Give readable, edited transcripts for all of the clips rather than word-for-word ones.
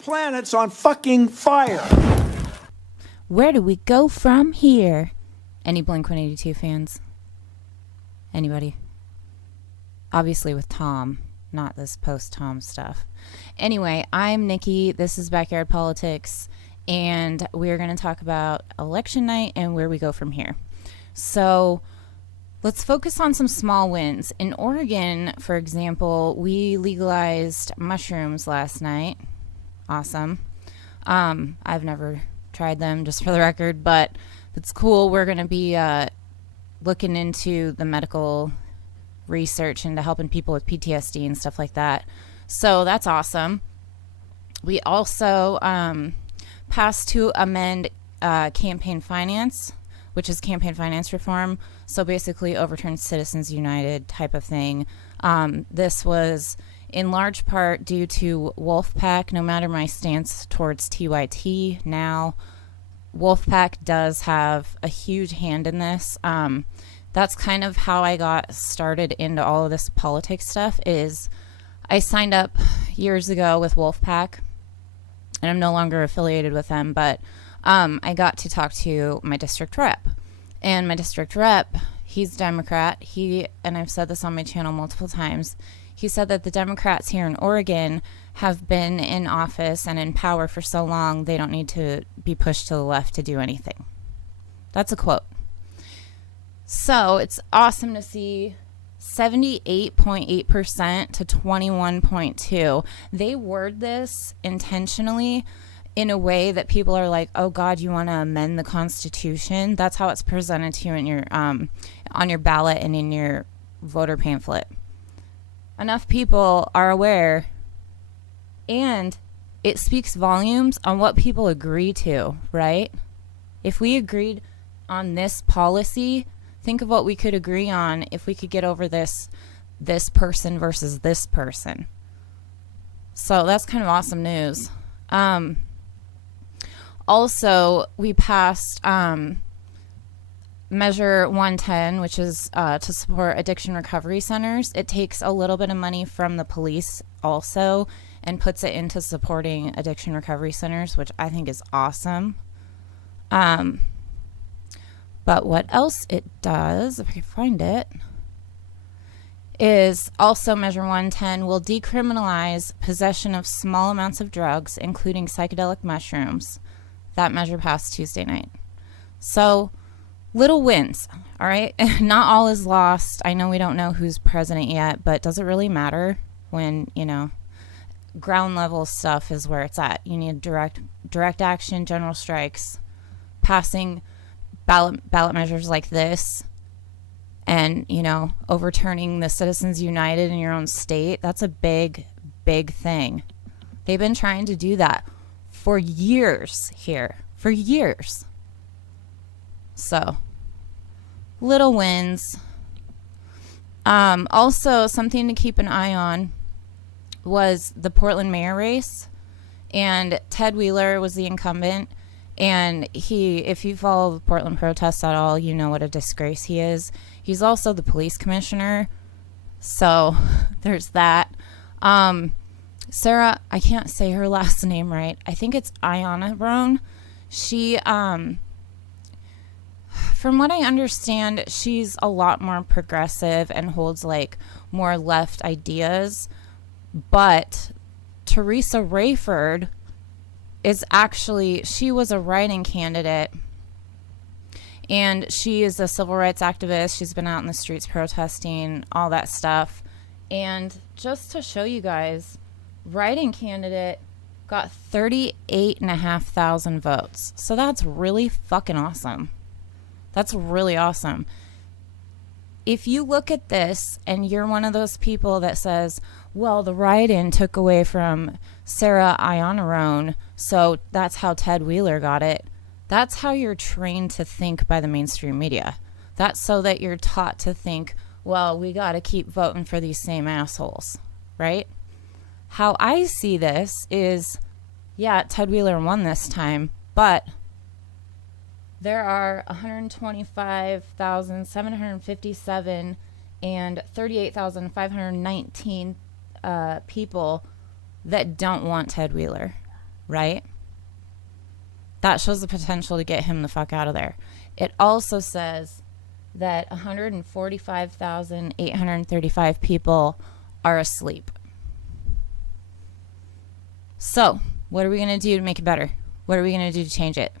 planet's on fucking fire. Where do we go from here? Any Blink-182 fans? Anybody? Obviously with Tom, not this post-Tom stuff. Anyway, I'm Nikki. This is Backyard Politics, and we're going to talk about election night and where we go from here. So let's focus on some small wins. In Oregon, for example, we legalized mushrooms last night. Awesome. I've never tried them, just for the record, but it's cool. We're going to be looking into the medical research into helping people with PTSD and stuff like that. So that's awesome. We also passed to amend campaign finance, which is campaign finance reform. So basically overturn Citizens United type of thing. This was in large part due to Wolfpack. No matter my stance towards TYT now, Wolfpack does have a huge hand in this. That's kind of how I got started into all of this politics stuff. Is I signed up years ago with Wolfpack, and I'm no longer affiliated with them, but I got to talk to my district rep. And my district rep, he's Democrat. And I've said this on my channel multiple times, he said that the Democrats here in Oregon have been in office and in power for so long, they don't need to be pushed to the left to do anything. That's a quote. So it's awesome to see 78.8% to 21.2%. They word this intentionally in a way that people are like, oh God, you want to amend the Constitution? That's how it's presented to you in your on your ballot and in your voter pamphlet. Enough people are aware, and it speaks volumes on what people agree to, right? If we agreed on this policy, think of what we could agree on if we could get over this person versus this person. So that's kind of awesome news. Also, we passed Measure 110, which is to support addiction recovery centers. It takes a little bit of money from the police also and puts it into supporting addiction recovery centers, which I think is awesome. But what else it does, if I can find it, is also Measure 110 will decriminalize possession of small amounts of drugs, including psychedelic mushrooms. That measure passed Tuesday night. So, little wins, all right? Not all is lost. I know we don't know who's president yet, but does it really matter when, ground level stuff is where it's at? You need direct action, general strikes, passing ballot measures like this, and overturning the Citizens United in your own state. That's a big thing. They've been trying to do that for years here, so little wins. Also something to keep an eye on was the Portland mayor race, and Ted Wheeler was the incumbent. And if you follow the Portland protests at all, you know what a disgrace he is. He's also the police commissioner. So there's that. Sarah, I can't say her last name right. I think it's Iannarone. She, from what I understand, she's a lot more progressive and holds more left ideas. But Teresa Rayford she was a write-in candidate, and she is a civil rights activist. She's been out in the streets protesting, all that stuff. And just to show you guys, write-in candidate got 38,500 votes. So that's really fucking awesome. That's really awesome. If you look at this and you're one of those people that says, well, the write-in took away from Sarah Iannarone, so that's how Ted Wheeler got it. That's how you're trained to think by the mainstream media. That's so that you're taught to think, well, we got to keep voting for these same assholes, right? How I see this is, yeah, Ted Wheeler won this time, but there are 125,757 and 38,519 people that don't want Ted Wheeler. right? That shows the potential to get him the fuck out of there. It also says that 145,835 people are asleep. So, what are we going to do to make it better? What are we going to do to change it?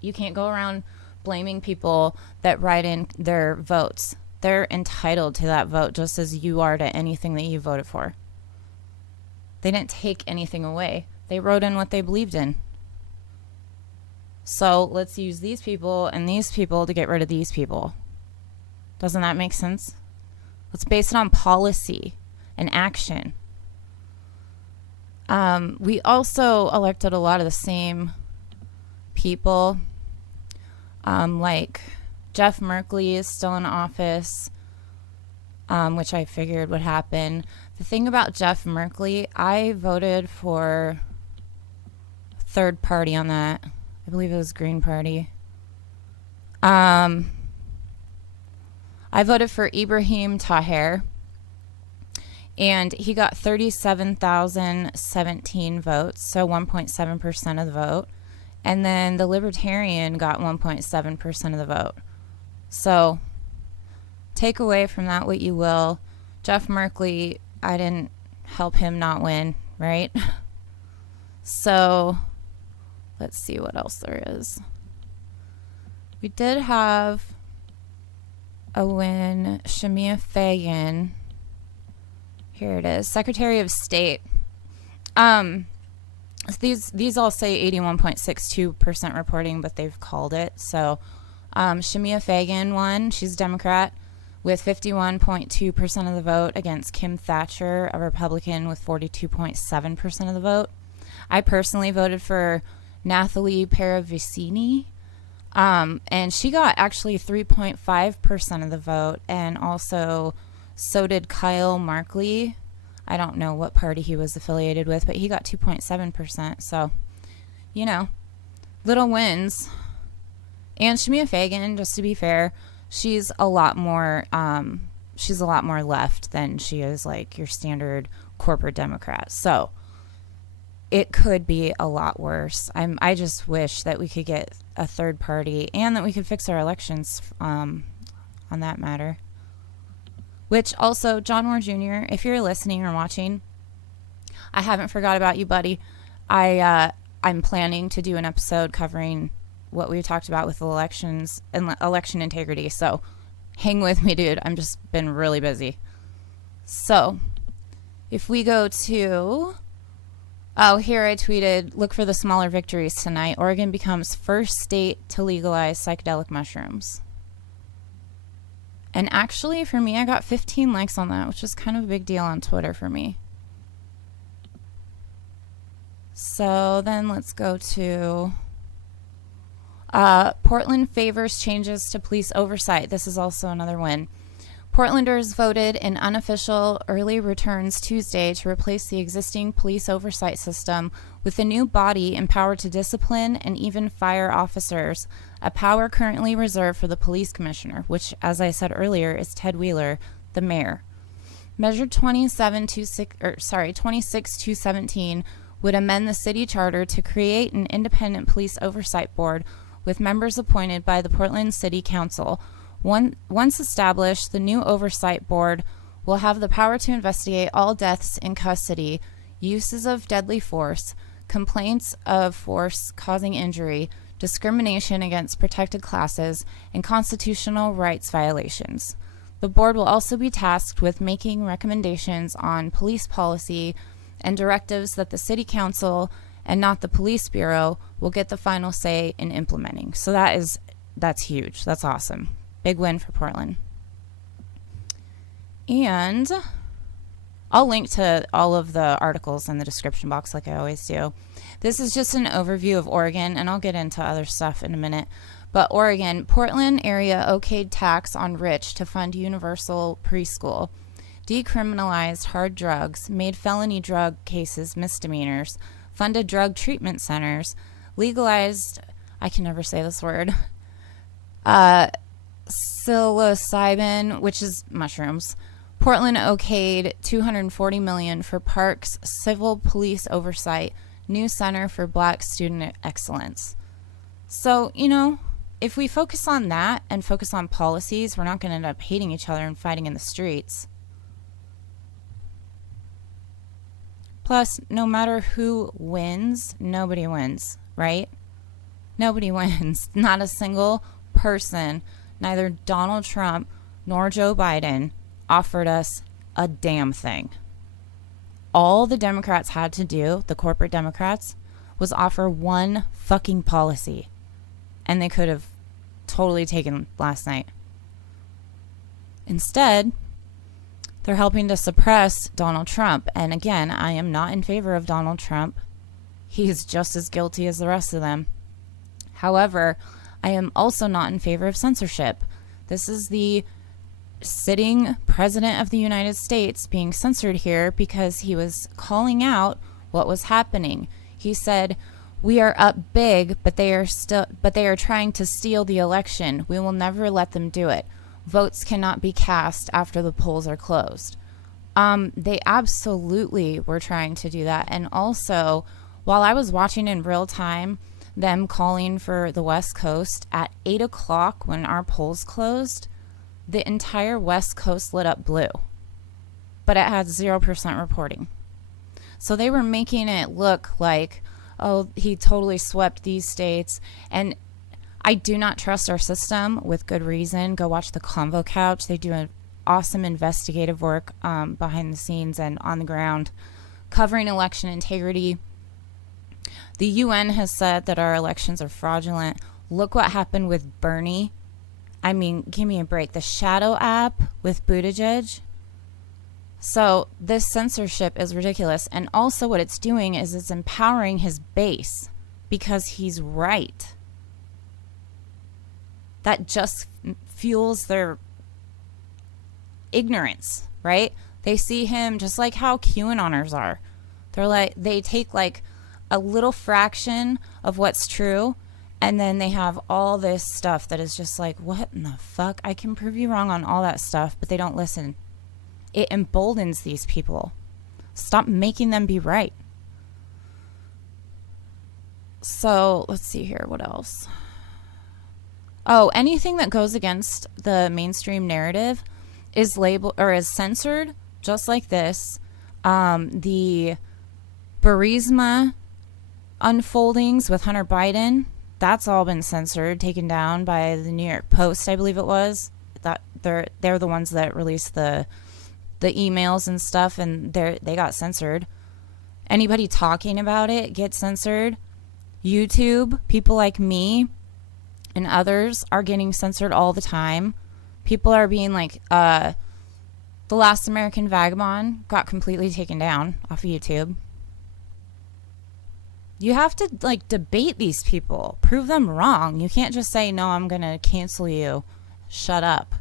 You can't go around blaming people that write in their votes. They're entitled to that vote just as you are to anything that you voted for. They didn't take anything away. They wrote in what they believed in. So let's use these people and these people to get rid of these people. Doesn't that make sense? Let's base it on policy and action. We also elected a lot of the same people. Like Jeff Merkley is still in office, which I figured would happen. The thing about Jeff Merkley, I voted for third party on that. I believe it was Green Party. I voted for Ibrahim Taher, and he got 37,017 votes, so 1.7% of the vote. And then the Libertarian got 1.7% of the vote. So take away from that what you will. Jeff Merkley, I didn't help him not win, right? So let's see what else there is. We did have a win. Shamia Fagan. Here it is. Secretary of State. These all say 81.62% reporting, but they've called it. So Shamia Fagan won. She's a Democrat with 51.2% of the vote against Kim Thatcher, a Republican, with 42.7% of the vote. I personally voted for Nathalie Paravicini, and she got actually 3.5% of the vote, and also so did Kyle Markley. I don't know what party he was affiliated with, but he got 2.7%. So, you know, little wins. And Shamia Fagan, just to be fair, she's a lot more left than she is like your standard corporate Democrat. So it could be a lot worse. I just wish that we could get a third party and that we could fix our elections on that matter. Which also, John Moore Jr., if you're listening or watching, I haven't forgot about you, buddy. I'm planning to do an episode covering what we talked about with elections and election integrity. So hang with me, dude. I'm just been really busy. So if we go to, here I tweeted, look for the smaller victories tonight. Oregon becomes first state to legalize psychedelic mushrooms. And actually, for me, I got 15 likes on that, which is kind of a big deal on Twitter for me. So then let's go to Portland favors changes to police oversight. This is also another win. Portlanders voted in unofficial early returns Tuesday to replace the existing police oversight system with a new body empowered to discipline and even fire officers, a power currently reserved for the police commissioner, which, as I said earlier, is Ted Wheeler, the mayor. Measure 26-217 would amend the city charter to create an independent police oversight board with members appointed by the Portland City Council. Once established, the new oversight board will have the power to investigate all deaths in custody, uses of deadly force, complaints of force causing injury, discrimination against protected classes, and constitutional rights violations. The board will also be tasked with making recommendations on police policy and directives that the City Council and not the Police Bureau will get the final say in implementing. So that's huge. That's awesome. Big win for Portland. And I'll link to all of the articles in the description box like I always do. This is just an overview of Oregon, and I'll get into other stuff in a minute. But Oregon, Portland area okayed tax on rich to fund universal preschool, decriminalized hard drugs, made felony drug cases misdemeanors, funded drug treatment centers, legalized, I can never say this word, psilocybin, which is mushrooms. Portland okayed $240 million for parks, civil police oversight, new Center for Black Student Excellence. So, you know, if we focus on that and focus on policies, we're not going to end up hating each other and fighting in the streets. Plus, no matter who wins, nobody wins, right? Nobody wins. Not a single person, neither Donald Trump nor Joe Biden, offered us a damn thing. All the Democrats had to do, the corporate Democrats, was offer one fucking policy. And they could have totally taken last night. Instead, they're helping to suppress Donald Trump. And again, I am not in favor of Donald Trump. He's just as guilty as the rest of them. However, I am also not in favor of censorship. This is the sitting president of the United States being censored here because he was calling out what was happening. He said, "We are up big, but they are trying to steal the election. We will never let them do it. Votes cannot be cast after the polls are closed." They absolutely were trying to do that. And also, while I was watching in real time them calling for the West Coast at 8 o'clock when our polls closed, the entire West Coast lit up blue. But it had 0% reporting. So they were making it look like, oh, he totally swept these states. And I do not trust our system with good reason. Go watch the Convo Couch. They do an awesome investigative work behind the scenes and on the ground covering election integrity. The UN has said that our elections are fraudulent. Look what happened with Bernie. I mean, give me a break. The Shadow app with Buttigieg. So this censorship is ridiculous. And also what it's doing is it's empowering his base because he's right. That just fuels their ignorance, right? They see him just like how QAnoners are. They're like, they take like a little fraction of what's true, and then they have all this stuff that is just like, what in the fuck? I can prove you wrong on all that stuff, but they don't listen. It emboldens these people. Stop making them be right. So let's see here. What else? Oh, anything that goes against the mainstream narrative is labeled or is censored, just like this. The Burisma unfoldings with Hunter Biden, that's all been censored, taken down by the New York Post, I believe it was. That they're the ones that released the emails and stuff, and they got censored. Anybody talking about it gets censored. YouTube, people like me and others are getting censored all the time. People are being like, The Last American Vagabond got completely taken down off of YouTube. You have to like debate these people, prove them wrong. You can't just say, no, I'm going to cancel you. Shut up.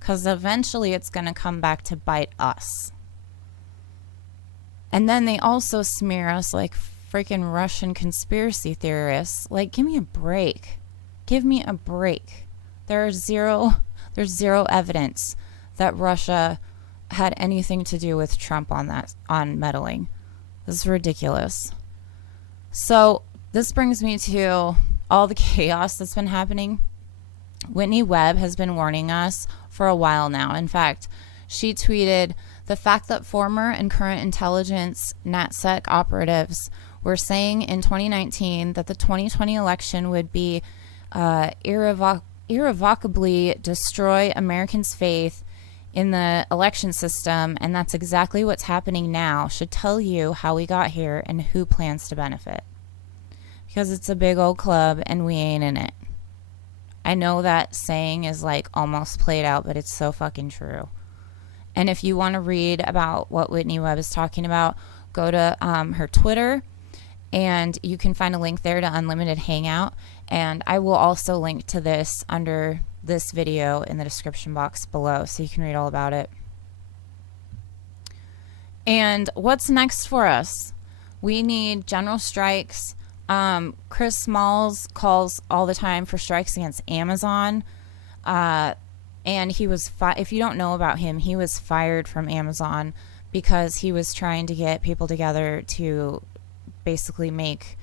Because eventually it's going to come back to bite us. And then they also smear us like freaking Russian conspiracy theorists. Like, give me a break. Give me a break. There's zero evidence that Russia had anything to do with Trump on meddling. This is ridiculous. So this brings me to all the chaos that's been happening. Whitney Webb has been warning us for a while now. In fact, she tweeted, the fact that former and current intelligence NatSec operatives were saying in 2019 that the 2020 election would be irrevocably destroy Americans' faith in the election system, and that's exactly what's happening now, should tell you how we got here and who plans to benefit. Because it's a big old club and we ain't in it. I know that saying is like almost played out, but it's so fucking true. And if you want to read about what Whitney Webb is talking about, go to her Twitter, and you can find a link there to Unlimited Hangout. And I will also link to this under this video in the description box below, so you can read all about it. And what's next for us? We need general strikes. Chris Smalls calls all the time for strikes against Amazon. And he was, if you don't know about him, he was fired from Amazon because he was trying to get people together to basically make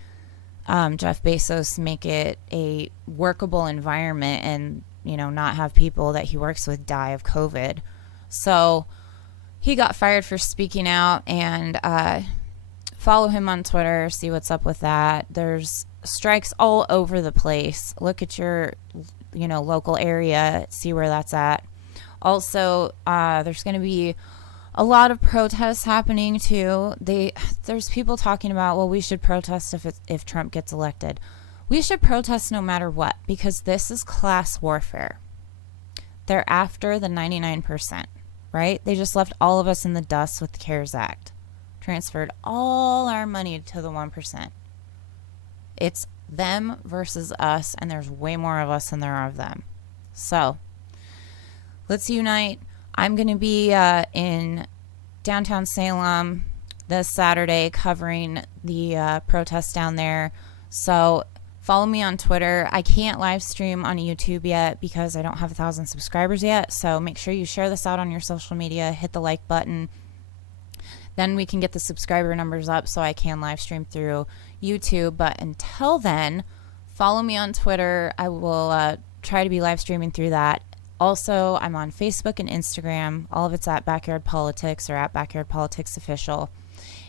Jeff Bezos make it a workable environment and, not have people that he works with die of COVID. So he got fired for speaking out, and follow him on Twitter, see what's up with that. There's strikes all over the place. Look at your, local area, see where that's at. Also, there's going to be a lot of protests happening too. There's people talking about, well, we should protest if Trump gets elected. We should protest no matter what, because this is class warfare. They're after the 99%, right? They just left all of us in the dust with the CARES Act. Transferred all our money to the 1%. It's them versus us, and there's way more of us than there are of them. So, let's unite. I'm going to be in downtown Salem this Saturday covering the protest down there. So follow me on Twitter. I can't live stream on YouTube yet because I don't have 1,000 subscribers yet. So make sure you share this out on your social media. Hit the like button. Then we can get the subscriber numbers up so I can live stream through YouTube. But until then, follow me on Twitter. I will try to be live streaming through that. Also, I'm on Facebook and Instagram. All of it's at Backyard Politics or at Backyard Politics Official.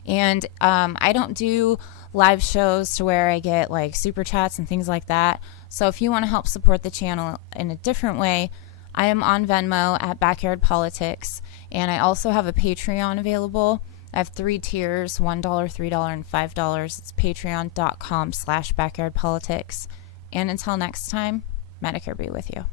And I don't do live shows to where I get like super chats and things like that. So if you want to help support the channel in a different way, I am on Venmo at Backyard Politics. And I also have a Patreon available. I have 3 tiers, $1, $3, and $5. It's patreon.com/backyardpolitics. And until next time, Medicare be with you.